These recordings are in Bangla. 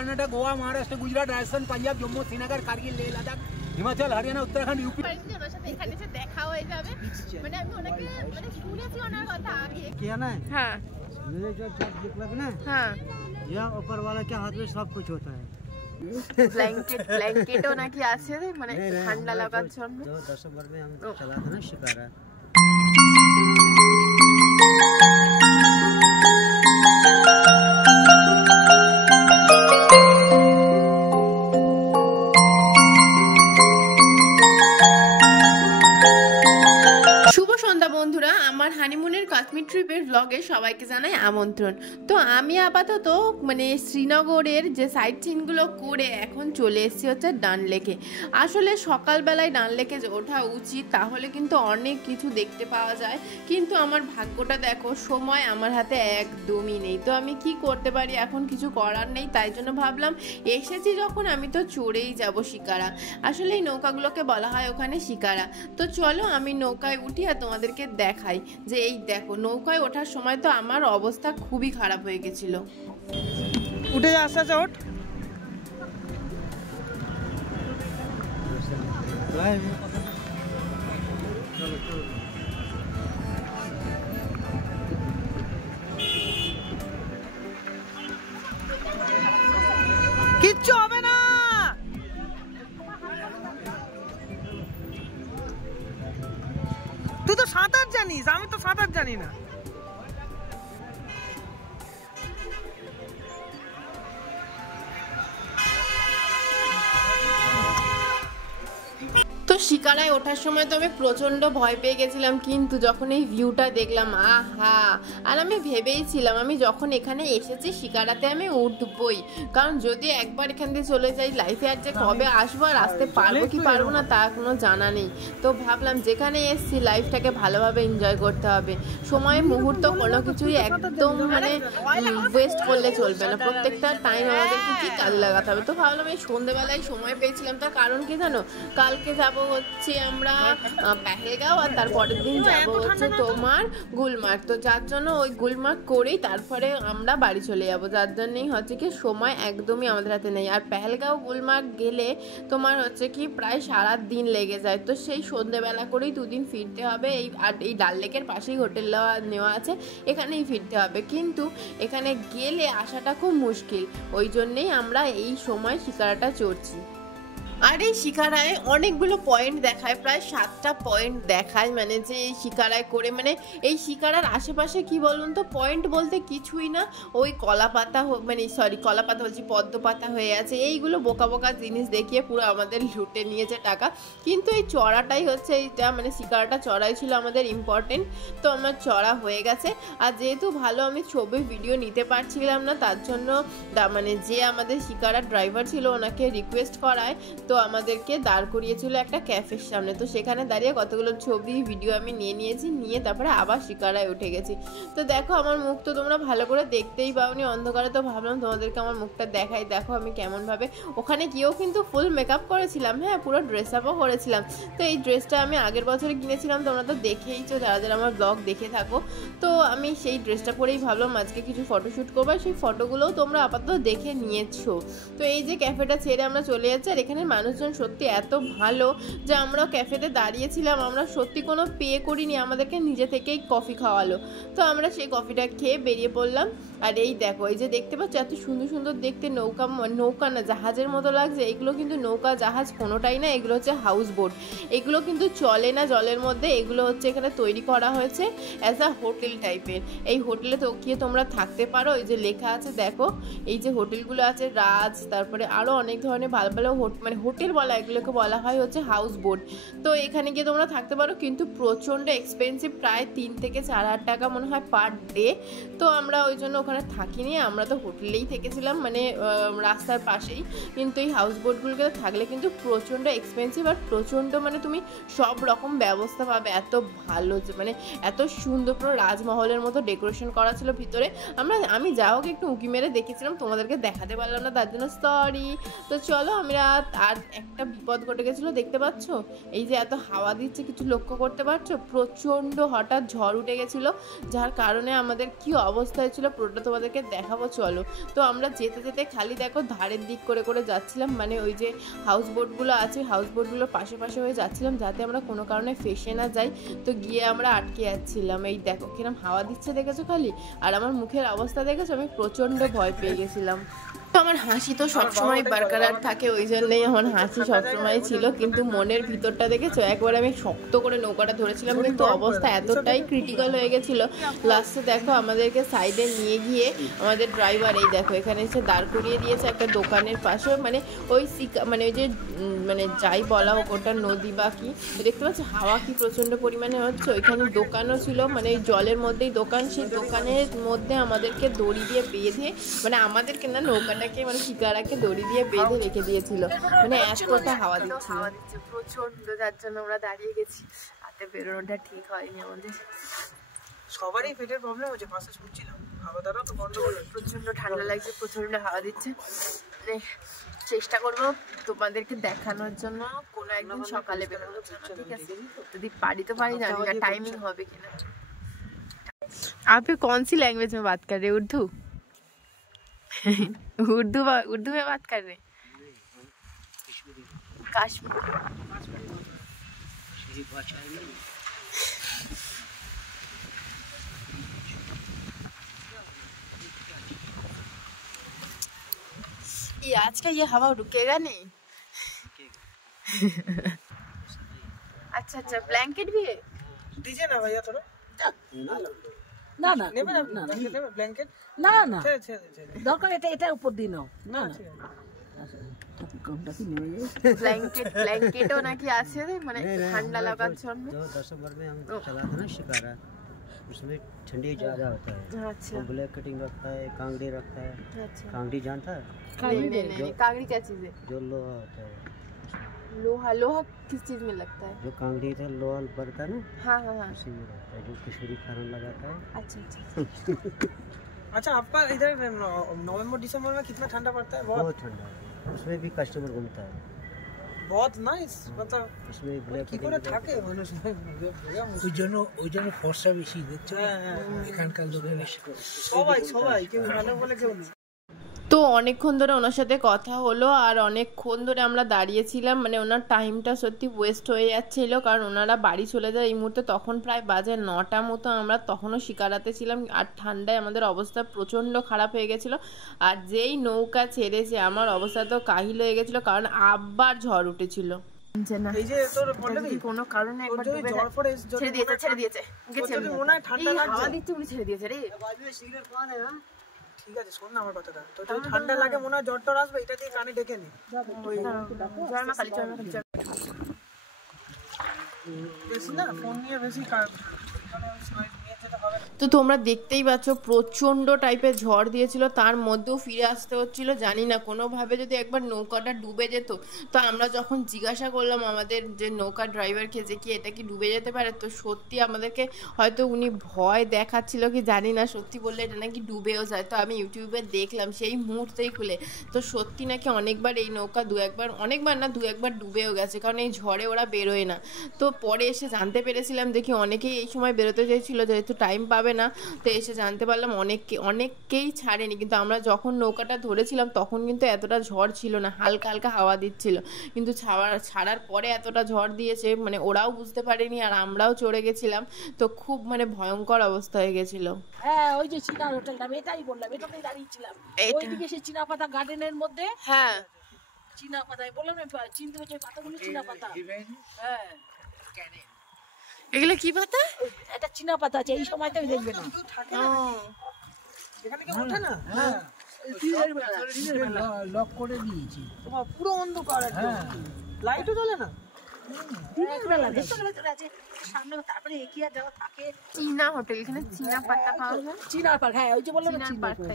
कर्नाटक, गोवा, महाराष्ट्र, गुजरात, राजस्थान, पंजाब, जम्मू, श्रीनगर, कारगिल, लेह, लद्दाख, हिमाचल, हरियाणा, उत्तराखंड, यूपी। এখানে এসে দেখা হয়ে যাবে, মানে আমি ওনাকে মানে শুনেছি ওনার কথা আগে। किया ना হ্যাঁ मुझे जो जब दिखला ना হ্যাঁ यह ऊपर वाला के हाथ में सब कुछ होता है। ব্ল্যাঙ্কেটও নাকি আছে মানে ঠান্ডা লাগার জন্য। जो 10 ओवर में हम चला था ना शिकारा। বন্ধুরা, আমার হানিমুনের কাশ্মীর ট্রিপের ব্লগে সবাইকে জানাই আমন্ত্রণ। তো আমি আপাতত মানে শ্রীনগরের যে সাইট সিনগুলো করে এখন চলে এসেছি হচ্ছে ডান লেকে। আসলে সকালবেলায় ডান লেকে ওঠা উচিত, তাহলে কিন্তু অনেক কিছু দেখতে পাওয়া যায়, কিন্তু আমার ভাগ্যটা দেখো, সময় আমার হাতে একদমই নেই। তো আমি কি করতে পারি, এখন কিছু করার নেই, তাই জন্য ভাবলাম এসেছি যখন আমি তো চড়েই যাব শিকারা। আসলে এই নৌকাগুলোকে বলা হয় ওখানে শিকারা। তো চলো আমি নৌকায় উঠি আর তোমাদেরকে দেখাই যে এই দেখো, নৌকায় ওঠার সময় তো আমার অবস্থা খুবই খারাপ হয়ে গেছিল। উঠে যা, আস্তে আস্তে ওঠ। কিচ্ছু হবে না, তুই তো সাঁতার জানিস, আমি তো সাঁতার জানি না। তো শিকারায় ওঠার সময় তো আমি প্রচণ্ড ভয় পেয়ে গেছিলাম, কিন্তু যখন এই ভিউটা দেখলাম আহা, আর আমি ভেবেইছিলাম আমি যখন এখানে এসেছি শিকারাতে আমি উঠবই, কারণ যদি একবার এখান দিয়ে চলে যাই লাইফে আর যে কবে আসবো আর আসতে পারবো কি পারবো না তা কোনো জানা নেই। তো ভাবলাম যেখানে এসছি লাইফটাকে ভালোভাবে এনজয় করতে হবে, সময় মুহূর্ত কোনো কিছুই একদম মানে ওয়েস্ট করলে চলবে না, প্রত্যেকটা টাইম আমাদেরকে কি কাজে লাগাতে হবে। তো ভাবলাম এই সন্ধ্যেবেলায় সময় পেয়েছিলাম, তার কারণ কি জানো, কালকে যাবো হচ্ছে আমরা পেহেলগাঁও আর তারপরের দিন যাবো হচ্ছে তোমার গুলমার্গ। তো যার জন্য ওই গুলমার্গ করেই তারপরে আমরা বাড়ি চলে যাবো, যার জন্যই হচ্ছে কি সময় একদমই আমাদের হাতে নেই। আর পেহেলগাঁও গুলমার্গ গেলে তোমার হচ্ছে কি প্রায় সারা দিন লেগে যায়। তো সেই সন্ধ্যেবেলা করেই দুদিন ফিরতে হবে। এই ডাল লেকের পাশেই হোটেল নেওয়া আছে, এখানেই ফিরতে হবে, কিন্তু এখানে গেলে আসাটা খুব মুশকিল, ওই জন্যেই আমরা এই সময় শিকারাটা চড়ছি। আর এই শিকারায় অনেকগুলো পয়েন্ট দেখায়, প্রায় 7টা পয়েন্ট দেখায়, মানে যে এই শিকারায় করে মানে এই শিকারার আশেপাশে কি বলুন তো, পয়েন্ট বলতে কিছুই না, ওই কলাপাতা মানে কলাপাতা বলছি পদ্মপাতা হয়ে আছে, এইগুলো বোকা বোকা জিনিস দেখিয়ে পুরো আমাদের লুটে নিয়েছে টাকা। কিন্তু এই চড়াটাই হচ্ছে এইটা, মানে শিকারাটা চড়াই ছিল আমাদের ইম্পর্টেন্ট। তো আমার চড়া হয়ে গেছে, আর যেহেতু ভালো আমি ছবি ভিডিও নিতে পারছিলাম না, তার জন্য মানে যে আমাদের শিকারার ড্রাইভার ছিল ওনাকে রিকোয়েস্ট করায় তো আমাদেরকে দাঁড় করিয়েছিল একটা ক্যাফের সামনে। তো সেখানে দাঁড়িয়ে কতগুলো ছবি ভিডিও আমি নিয়েছি, নিয়ে তারপরে আবার শিকারায় উঠে গেছি। তো দেখো আমার মুখ তো তোমরা ভালো করে দেখতেই পাওনি অন্ধকারে, তো ভাবলাম তোমাদেরকে আমার মুখটা দেখাই, দেখো আমি কেমনভাবে ওখানে গিয়েও কিন্তু ফুল মেকআপ করেছিলাম, হ্যাঁ পুরো ড্রেস আপও করেছিলাম। তো এই ড্রেসটা আমি আগের বছরে কিনেছিলাম, তোমরা তো দেখেইছো যারা যারা আমার ব্লগ দেখে থাকো। তো আমি সেই ড্রেসটা পরেই ভাবলাম আজকে কিছু ফটোশ্যুট করবো, সেই ফটোগুলোও তোমরা আপাতত দেখে নিয়েছো। তো এই যে ক্যাফেটা ছেড়ে আমরা চলে যাচ্ছি, আর এখানে মানুষজন সত্যি এত ভালো যে আমরা ক্যাফেতে দাঁড়িয়েছিলাম, আমরা সত্যি কোনো পে করিনি, আমাদেরকে নিজে থেকেই কফি খাওয়ালো। তো আমরা সেই কফিটা খেয়ে বেরিয়ে পড়লাম। আর এই দেখো, এই যে দেখতে পাচ্ছ এত সুন্দর সুন্দর দেখতে নৌকা না জাহাজের মতো লাগছে, এগুলো কিন্তু নৌকা জাহাজ কোনোটাই না, এগুলো হচ্ছে হাউস বোট, এগুলো কিন্তু চলে না জলের মধ্যে, এগুলো হচ্ছে এখানে তৈরি করা হয়েছে অ্যাজ আ হোটেল টাইপের। এই হোটেলে তো গিয়ে তোমরা থাকতে পারো, এই যে লেখা আছে দেখো, এই যে হোটেলগুলো আছে রাজ, তারপরে আরও অনেক ধরনের ভালো ভালো মানে হোটেল বলা, এগুলোকে বলা হয় হচ্ছে হাউস বোট। তো এখানে গিয়ে তোমরা থাকতে পারো, কিন্তু প্রচণ্ড এক্সপেন্সিভ, প্রায় 3 থেকে 4 হাজার টাকা মনে হয় পার ডে। তো আমরা ওই জন্য ওখানে থাকিনি, আমরা তো হোটেলেই থেকেছিলাম, মানে রাস্তার পাশেই। কিন্তু এই হাউস বোটগুলোকে থাকলে কিন্তু প্রচণ্ড এক্সপেন্সিভ, আর প্রচণ্ড মানে তুমি সব রকম ব্যবস্থা পাবে, এত ভালো মানে এত সুন্দর, পুরো রাজমহলের মতো ডেকোরেশন করা ছিল ভিতরে। আমি যা হোক একটু উঁকি মেরে দেখেছিলাম, তোমাদেরকে দেখাতে পারলাম না, তার জন্য সরি। তো চলো আমরা, আর একটা বিপদ ঘটে গেছিলো, দেখতে পাচ্ছ এই যে এত হাওয়া দিচ্ছে, কিছু লক্ষ্য করতে পারছো, প্রচণ্ড হঠাৎ ঝড় উঠে গেছিলো, যার কারণে আমাদের কি অবস্থা হয়েছিল পুরোটা ওটা তোমাদেরকে দেখাবো, চলো। তো আমরা যেতে যেতে খালি দেখো ধারের দিক করে করে যাচ্ছিলাম, মানে ওই যে হাউস বোটগুলো আছে হাউস বোটগুলোর পাশে পাশে হয়ে যাচ্ছিলাম যাতে আমরা কোনো কারণে ফেসে না যাই। তো গিয়ে আমরা আটকে যাচ্ছিলাম। এই দেখো কিরম হাওয়া দিচ্ছে দেখেছো খালি, আর আমার মুখের অবস্থা দেখেছো, আমি প্রচণ্ড ভয় পেয়ে গেছিলাম। তো আমার হাসি তো সবসময় বারকরার থাকে, ওই জন্যই আমার হাসি সবসময় ছিল, কিন্তু মনের ভিতরটা দেখেছো একবার আমি শক্ত করে নৌকাটা ধরেছিলাম, কিন্তু অবস্থা এতটাই ক্রিটিক্যাল হয়ে গেছিলো। লাস্টে দেখো আমাদেরকে সাইডে নিয়ে গিয়ে আমাদের ড্রাইভার এই দেখো এখানে এসে দাঁড় করিয়ে দিয়েছে একটা দোকানের পাশে, মানে ওই মানে ওই যে মানে যাই বলা হোক ওটা নদী বা কি, দেখতে পাচ্ছি হাওয়া কি প্রচণ্ড পরিমাণে হচ্ছে। ওইখানে দোকানও ছিল, মানে ওই জলের মধ্যেই দোকান, সেই দোকানের মধ্যে আমাদেরকে দড়ি দিয়ে বেঁধে, মানে আমাদেরকে না নৌকাটাকে মানে শিকারাকে দড়ি দিয়ে বেঁধে রেখে দিয়েছিল, মানে এতটা হাওয়া দিচ্ছে প্রচণ্ড, যার জন্য আমরা দাঁড়িয়ে গেছি। হাতে বেরোনোটা ঠিক হয়নি আমাদের, সবারই পেটের প্রবলেম হচ্ছে, পাশে ছুটছিলাম খাওয়া দাওয়া তো বন্ধ হলো, প্রচণ্ড ঠান্ডা লাগছে, প্রচণ্ড হাওয়া দিচ্ছে। মানে চেষ্টা করবো তোমাদেরকে দেখানোর জন্য কোনো একদিন সকালে বেরোনোর জন্য, ঠিক আছে? যদি পারি তো পারি, জানি না टाइमिंग হবে কিনা। आप कौन सी लैंग्वेज में बात कर रहे हैं? उर्दू उर्दू में बात कर रहे हैं? कश्मीरी। ये आज का ये हवा रुकेगा नहीं? अच्छा अच्छा, ब्लैंकेट भी है? दीजिए ना भैया थोड़ा। না না নেবে না নেবে ব্ল্যাঙ্কেট? না না ছেড়ে ছেড়ে ছেড়ে দরকার এটা উপর দিয়ে নাও না না ব্ল্যাঙ্কেটও নাকি আছে, মানে ঠান্ডা লাগার জন্য। जो 10 ओवर में हम चला था ना शिकारा, उसमें ठंडी ज़्यादा होता है। अच्छा वो ब्लैक कटिंग रखता है, कांगड़ी रखता है। अच्छा, कांगड़ी जानता है? नहीं कांगड़ी क्या चीज है? जो लोहा होता है, लोहा। लोहा किस चीज में लगता है? जो कांगड़ी था लोहा पड़ता है ना, हाँ हाँ हाँ, उसी में रहता है, जो कश्मीरी फार्म लगाता है। अच्छा अच्छा। अच्छा, आपका इधर नवंबर दिसंबर में कितना ठंडा पड़ता है? बहुत बहुत ठंडा है, उसमें भी कस्टमर घूमता है, बहुत नाइस, मतलब उसमें ब्लैक কি করে থাকে মানুষ ওই জন্য ফর্সা বেশি দেখছো, এখানকার লোকের সবাই সবাই কেউ ভালো বলে কেউ নেই। তো অনেকক্ষণ ধরে ওনার সাথে কথা হলো, আর অনেকক্ষণ ধরে আমরা দাঁড়িয়েছিলাম, মানে ওনার টাইমটা সত্যি ওয়েস্ট হয়ে যাচ্ছিলো, কারণ ওনারা বাড়ি চলে যায় এই মুহূর্তে। তখন প্রায় বাজে 9টা মতো, আমরা তখনও শিকারাতে ছিলাম, আর ঠান্ডায় আমাদের অবস্থা প্রচণ্ড খারাপ হয়ে গেছিলো। আর যেই নৌকা ছেড়েছে আমার অবস্থা তো কাহিল হয়ে গেছিলো, কারণ আবার ঝড় উঠেছিল। এই যে তোর বললে কোনো কারণে একবার ডুবে ঝড় পড়ে ছেড়ে দিয়েছে যদি মনে হয় ঠান্ডা লাগছে, হাওয়া দিচ্ছে উনি ছেড়ে দিয়েছে রে। ঠিক আছে শোন না আমার কথাটা, তো যদি ঠান্ডা লাগে মনে হয় জ্বর টর আসবে, এটা দিয়ে কানে ডেকে নে। জয় মা কালী, জয় মা কালী। বেশি না ফোন নিয়ে বেশি তো তোমরা দেখতেই পাচ্ছ প্রচণ্ড টাইপের ঝড় দিয়েছিল, তার মধ্যেও ফিরে আসতে হচ্ছিল। জানি না কোনোভাবে যদি একবার নৌকাটা ডুবে যেত, তো আমরা যখন জিজ্ঞাসা করলাম আমাদের যে নৌকা ড্রাইভারকে যে কি এটা কি ডুবে যেতে পারে, তো সত্যি আমাদেরকে হয়তো উনি ভয় দেখাচ্ছিল কি জানি না, সত্যি বললে এটা নাকি ডুবেও যায়। তো আমি ইউটিউবে দেখলাম সেই মুহূর্তেই খুলে, তো সত্যি নাকি অনেকবার এই নৌকা অনেকবার না দু একবার ডুবেও গেছে, কারণ এই ঝড়ে ওরা বেরোয় না। তো পরে এসে জানতে পেরেছিলাম, দেখি অনেকেই এই সময় বেরোতে চাইছিল, যেহেতু টাইম পাবে না, তো এসে জানতে পারলাম অনেককেই ছাড়েনি। কিন্তু আমরা যখন নৌকাটা ধরেছিলাম তখন কিন্তু এতটা ঝড় ছিল না, হালকা হালকা হাওয়া দিচ্ছিল, কিন্তু ছাড়ার পরে এতটা ঝড় দিয়েছে, মানে ওরাও বুঝতে পারেনি আর আমরাও চড়ে গেছিলাম। তো খুব মানে ভয়ঙ্কর অবস্থা হয়ে গেছিল। হ্যাঁ ওই যে চিনার হোটেলটা, এটাই বললাম, এটাতেই দাঁড়িয়েছিলাম, ওইদিকে সেই চীনা পাতা গার্ডেনের মধ্যে। হ্যাঁ চীনা পাতা বললাম না, চিনতে হচ্ছে পাতাগুলো চীনা পাতা। হ্যাঁ এগুলো কি পাতা? এটা চীনা পাতা আছে, এই সময় তো দেখবে না। এখানে কেউ ওঠে না। হ্যাঁ লক করে দিয়েছি, তোমার পুরো অন্ধকার একদম, লাইটও জ্বলে না। দিনের বেলা দেখতে গেলে তো আছে সামনে, তারপরে এগিয়ে যাওয়া থাকে। চীনা হোটেল, এখানে চীনা পাতা পাওয়া যায়। চীনা পাতা, হ্যাঁ ওই যে বললাম চীনা চীনা পাতা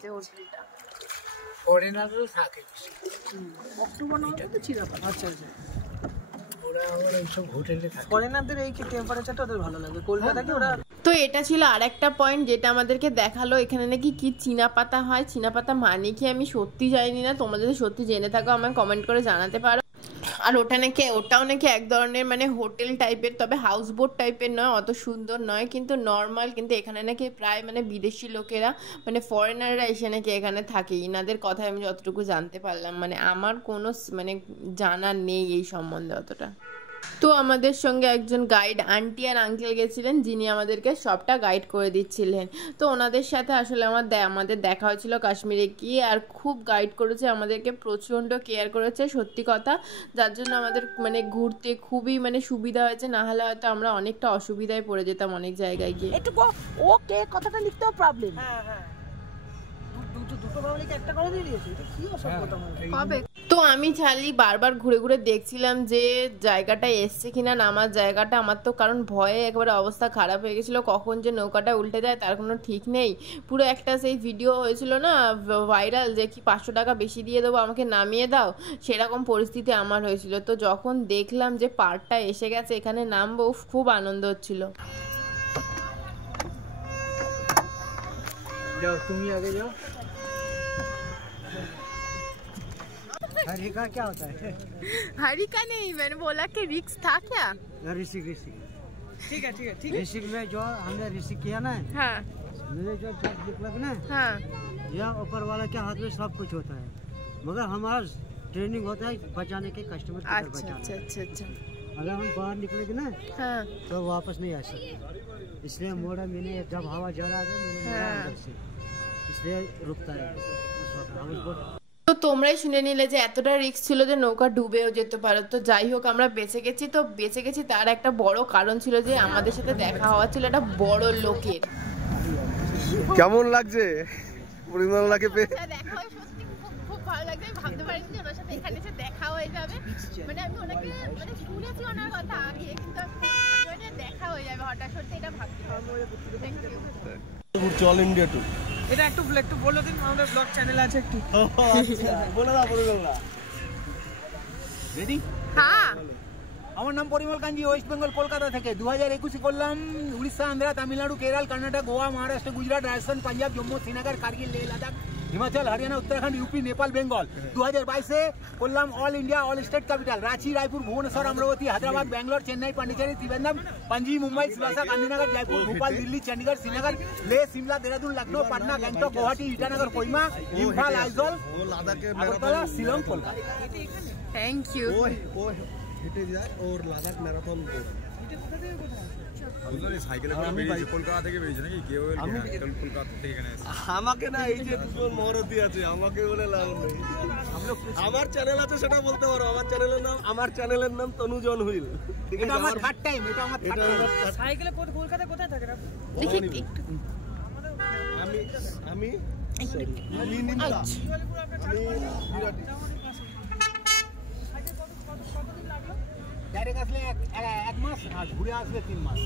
যে হোটেলটা ফরেনারও থাকে অক্টোবর নভেম্বর চীনা পাতা। আচ্ছা আচ্ছা, ওরা আমার এইসব হোটেলে থাকে। ফরেনারদের এই টেম্পারেচারটা ওদের ভালো লাগে, কলকাতাতে ওরা। তো এটা ছিল আরেকটা পয়েন্ট যেটা আমাদেরকে দেখালো, এখানে নাকি কি চীনা পাতা হয়। চীনা পাতা মানে কি আমি সত্যি জানি না, তোমরা যদি সত্যি জেনে থাকো আমায় কমেন্ট করে জানাতে পারো। আর ওটাও নাকি এক ধরনের মানে হোটেল টাইপের, তবে হাউস বোট টাইপের নয়, অত সুন্দর নয়, কিন্তু নর্মাল। কিন্তু এখানে নাকি প্রায় মানে বিদেশি লোকেরা মানে ফরেনাররা এসে নাকি এখানে থাকে, ইনাদের কথায় আমি যতটুকু জানতে পারলাম। মানে আমার কোনো মানে জানা নেই এই সম্বন্ধে অতটা। তো আমাদের সঙ্গে একজন গাইড আন্টি আর আঙ্কেল গেছিলেন, যিনি আমাদেরকে সবটা গাইড করে দিচ্ছিলেন। তো ওনাদের সাথে আসলে আমাদের দেখা হয়েছিল কাশ্মীরে গিয়ে, আর খুব গাইড করেছে আমাদেরকে, প্রচণ্ড কেয়ার করেছে সত্যি কথা, যার জন্য আমাদের মানে ঘুরতে খুবই মানে সুবিধা হয়েছে। না হলে হয়তো আমরা অনেকটা অসুবিধায় পড়ে যেতাম অনেক জায়গায় গিয়ে। একটু ওকে কথাটা লিখতেও প্রবলেম। হ্যাঁ হ্যাঁ, দুটো বাবলিকে একটা করে দিয়ে দিয়েছে, এটা কি অসভ্যতা কবে? তো আমি খালি বারবার ঘুরে ঘুরে দেখছিলাম যে জায়গাটা এসছে কিনা নামার জায়গাটা। আমার তো কারণ ভয়ে একেবারে অবস্থা খারাপ হয়ে গেছিলো, কখন যে নৌকাটা উল্টে যায় তার কোনো ঠিক নেই। পুরো একটা সেই ভিডিও হয়েছিল না ভাইরাল, যে কি 500 টাকা বেশি দিয়ে দেবো আমাকে নামিয়ে দাও, সেরকম পরিস্থিতি আমার হয়েছিল। তো যখন দেখলাম যে পার্টটা এসে গেছে, এখানে নামবো, খুব আনন্দ হচ্ছিল। যাও তুমি আগে যাও। हरिका क्या होता है? हरिका नहीं, मैंने बोला कि रिक्स था क्या? ऋषिक ठीक है ठीक है ठीक है। ऋषिक में जो हमने ऋषिक किया ना, हाँ मुझे जो जब निकला ना, हाँ यह ऊपर वाला के हाथ में सब कुछ होता है, मगर हमारा ट्रेनिंग होता है बचाने के, कस्टमर को अच्छा बचाने। अच्छा अच्छा अच्छा अगर हम बाहर निकलेंगे ना हाँ तो वापस नहीं आ सकते, इसलिए मोड़ा मैंने जब हवा ज़्यादा आ गया मैंने मोड़ा अंदर से, इसलिए रुकता है उस वक्त हाउस बोट। তো তোমরাই শুনে নিলে যে এতটা রিস্ক ছিল যে নৌকা ডুবেও যেতে পারে। তো যাই হোক আমরা বেঁচে গেছি। তো বেঁচে গেছি তার একটা বড় কারণ ছিল যে আমাদের সাথে দেখা হওয়া ছিল একটা বড় লোকের। কেমন লাগছে পরিমলাকে পেয়ে? দেখা হয় সত্যি খুব ভালো লাগছে। আমি ভাবতে পারিনি যে ওনার সাথে এখানে এসে দেখা হয়ে যাবে। মানে আমি ওনাকে মানে শুনেছি ওনার কথা আগে, কিন্তু আমি দেখা হয়ে যাবে হঠাৎ, সত্যি এটা ভাবতে পারিনি। চল ইন্ডিয়া টু, এটা একটু বলে দিন, আমাদের ব্লগ চ্যানেল আছে একটু। আচ্ছা বলে দাও পরিমলা। রেডি? হ্যাঁ আমার নাম পরিমল কাঞ্জি, ওয়েস্ট বেঙ্গল কলকাতা থেকে। 2021 করলাম উড়িষ্যা, আন্ধ্রা, তামিলনাড়ু, কেরল, কর্ণাটক, গোয়া, মহারাষ্ট্র, গুজরাট, রাজস্থান, পাঞ্জাব, জম্মু, শ্রীনগর, কার্গিল, লেহ লাদাখ, হিমাচল, হরিয়ানা, উত্তরাখণ্ড, ইউপি, নেপাল, বেঙ্গল। 2022 করলাম all India, all state capital, Ranchi, Raipur, Bhubaneswar, Amravati, Hyderabad, Bangalore, Chennai, Pondicherry, Trivandrum, Panaji, Mumbai, Silvassa, Gandhinagar, Jaipur, Bhopal, Delhi, Chandigarh, Srinagar, Leh, Shimla, Dehradun, Lucknow, Patna, Gangtok, Guwahati, Itanagar, Kohima, Imphal, Aizawl, Agartala, Shillong, Kolkata. Thank you. ও হেঁটে যায় ওর লাদাখ ম্যারাথন আমাকে না, এই যে দুজন মহারথী আছে আমাকে বলে লাভ নেই। আমার চ্যানেল আছে সেটা বলতে পারো, আমার চ্যানেলের নাম তনুজন হুইল। এটা আমার থার্ড টাইম, এটা আমার থার্ড টাইম। সাইকেলে কলকাতায় কোথায় থাকেন আপনি? দেখি একটু আমি ডাইরেক্ট আসলে এক মাস, আর ঘুরে আসলে 3 মাস।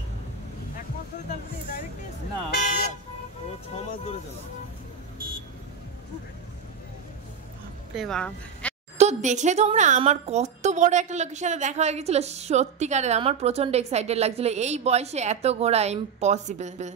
এক মাস ধরে তারপরে ডাইরেক্ট এসে না ও 6 মাস ধরে চলে। তো দেখলে তোমরা আমার কত বড় একটা লোকের সাথে দেখা হয়ে গেছিল। সত্যিকারের আমার প্রচন্ড এক্সাইটেড লাগছিল। এই বয়সে এত ঘোরা ইম্পসিবল।